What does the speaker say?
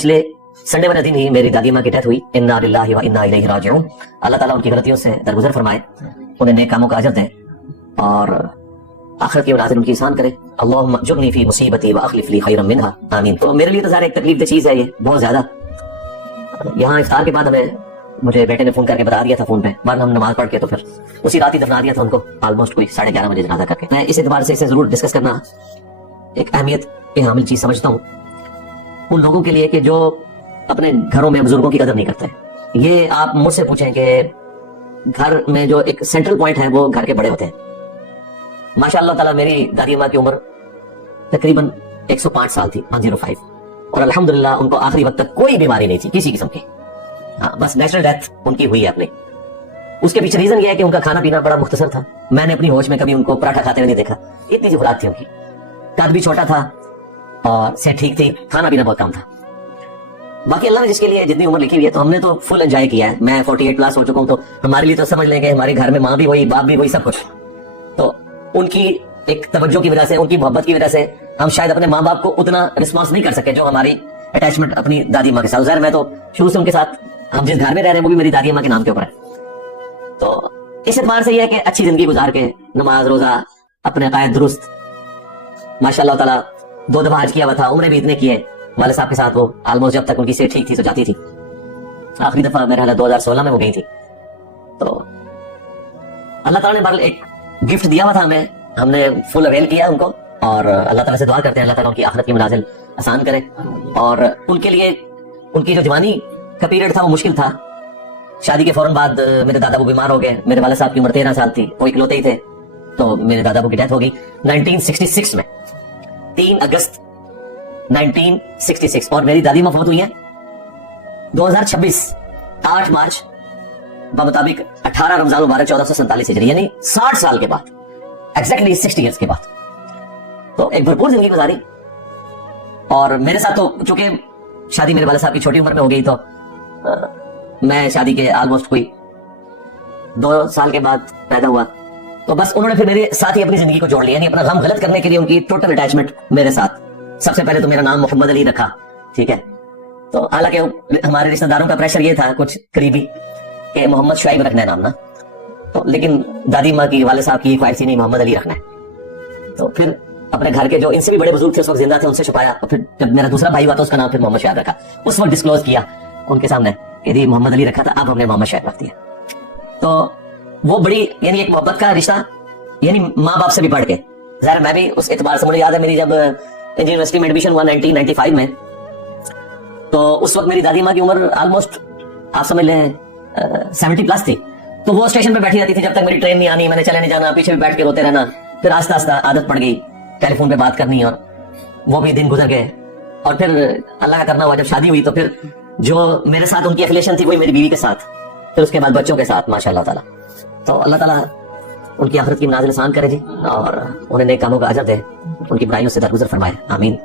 पिछले संडे वाले दिन ही मेरी दादी माँ की डेथ हुई। इन्ना लिल्लाहि व इन्ना इलैहि राजिऊन। अल्लाह ताला उनकी गलतियों से दरगुजर फरमाए, उन्हें नेक कामों का अजर दे और आखिरत की मनाज़िल उनकी आसान करे। अल्लाहुम्मा जुरनी फी मुसीबती व अखलिफ ली खैरन मिनहा, आमीन। तो मेरे लिए तो ज़ाहिर एक तकलीफ दे चीज़ है ये, बहुत ज्यादा। यहाँ इफ्तार के बाद हमें मुझे बेटे ने फोन करके बता दिया था फोन पे, बाद हम नमाज पढ़ के तो फिर उसी रात ही दफना दिया था उनको, ऑलमोस्ट कोई 11:30 बजे जनाजा करके। मैं इस एतबार से इसे जरूर डिस्कस करना एक अहमियत के हामिल चीज समझता हूँ उन लोगों के लिए कि जो अपने घरों में बुजुर्गों की कदर नहीं करते। ये आप मुझसे पूछें कि घर में जो एक सेंट्रल पॉइंट है वो घर के बड़े होते हैं। माशाअल्लाह ताला मेरी दादी माँ की उम्र तकरीबन 105 साल थी, 105, और अल्हम्दुलिल्लाह उनको आखिरी वक्त तक कोई बीमारी नहीं थी किसी किस्म की। हाँ, बस नेचुरल डेथ उनकी हुई है अपनी। उसके पीछे रीजन ये है कि उनका खाना पीना बड़ा मुख्तसर था। मैंने अपनी होश में कभी उनको पराठा खाते हुए नहीं देखा, इतनी सी खुराक थी उनकी। कद भी छोटा था और सेहत ठीक थी, खाना पीना बहुत कम था। बाकी अल्लाह ने जिसके लिए जितनी उम्र लिखी हुई है तो हमने तो फुल एंजॉय किया है। मैं 48 प्लस हो चुका हूँ, तो हमारे लिए तो समझ लेंगे हमारे घर में माँ भी वही, बाप भी वही, सब कुछ। तो उनकी एक तवज्जो की वजह से, उनकी मोहब्बत की वजह से हम शायद अपने माँ बाप को उतना रिस्पॉन्स नहीं कर सके जो हमारी अटैचमेंट अपनी दादी माँ के साथ। ज़ाहिर मैं तो शुरू से उनके साथ, हम जिस घर में रह रहे हैं वो भी मेरी दादी माँ के नाम के ऊपर है। तो इस एतबार से यह है कि अच्छी जिंदगी गुजार के, नमाज रोजा, अपने कायद दुरुस्त, माशाअल्लाह ताला 2 दफा हज किया हुआ था, उम्र भी इतने किए वाले साहब के साथ। वो ऑलमोस्ट जब तक उनकी सेहत ठीक थी तो जाती थी। आखिरी दफा मेरे ख्याल 2016 में वो गई थी। तो अल्लाह ताला ने बहरहाल एक गिफ्ट दिया हुआ था हमें, हमने फुल अवेल किया उनको, और अल्लाह ताला से दुआ करते हैं अल्लाह ताला उनकी आखिरत की मनाजिल आसान करे। और उनके लिए उनकी जो जवानी का पीरियड था वो मुश्किल था। शादी के फौरन बाद मेरे दादा वो बीमार हो गए। मेरे वाले साहब की उम्र 13 साल थी, वो इकलौते ही थे, तो मेरे दादा की डेथ हो गई 1966 में, 3 अगस्त 1966। और मेरी दादी माँ फौत हुई है 2026 8 मार्च बमुताबिक 18 रमजान मुबारक 1447 हिजरी, यानी 60 साल के बाद, एग्जैक्टली 60 ईयर्स के बाद। तो एक भरपूर जिंदगी गुजारी। और मेरे साथ तो चूंकि शादी मेरे वाले साहब की छोटी उम्र में हो गई, तो मैं शादी के ऑलमोस्ट कोई 2 साल के बाद पैदा हुआ। तो बस उन्होंने फिर मेरे साथ ही अपनी जिंदगी को जोड़ लिया, यानी अपना गम गलत करने के लिए उनकी टोटल अटैचमेंट मेरे साथ। सबसे पहले तो मेरा नाम मोहम्मद अली रखा, ठीक है। तो हालांकि हमारे रिश्तेदारों का प्रेशर ये था कुछ करीबी कि मोहम्मद शुआइब रखना है नाम ना, तो लेकिन दादी माँ की, वाले साहब की ख्वाहिश थी नहीं, मोहम्मद अली रखना है। तो फिर अपने घर के जो इनसे भी बड़े बुजुर्ग थे उस वक्त जिंदा थे, उनसे छुपाया। और फिर जब मेरा दूसरा भाई हुआ तो उसका नाम फिर मोहम्मद शुआइब रखा। उस वक्त डिस्क्लोज किया उनके सामने कि मोहम्मद अली रखा था, अब हमने मोहम्मद शुआइब रख दिया। तो वो बड़ी, यानी एक मोहब्बत का रिश्ता, यानी माँ बाप से भी बढ़ के। ज़ाहिर मैं भी उस एतबार से, मुझे याद है मेरी जब इंजीनियरिंग यूनिवर्सिटी में एडमिशन हुआ 1995 में, तो उस वक्त मेरी दादी माँ की उम्र ऑलमोस्ट आप समझ लें 70 प्लस थी। तो वो स्टेशन पे बैठी रहती थी जब तक मेरी ट्रेन नहीं आनी, मैंने चले नहीं जाना, पीछे भी बैठ के रोते रहना। फिर आस्ता आस्ता आदत पड़ गई टेलीफोन पे बात करनी, और वो भी दिन गुजर गए। और फिर अल्लाह का करना हुआ, जब शादी हुई तो फिर जो मेरे साथ उनकी एफिलिएशन थी वही मेरी बीवी के साथ, फिर उसके बाद बच्चों के साथ, माशाअल्लाह ताला। तो अल्लाह ताला उनकी आखिरत की मनाजिल आसान करे जी, और उन्हें नेक कामों का अजर दे, उनकी बुराइयों से दरगुजर फरमाए, आमीन।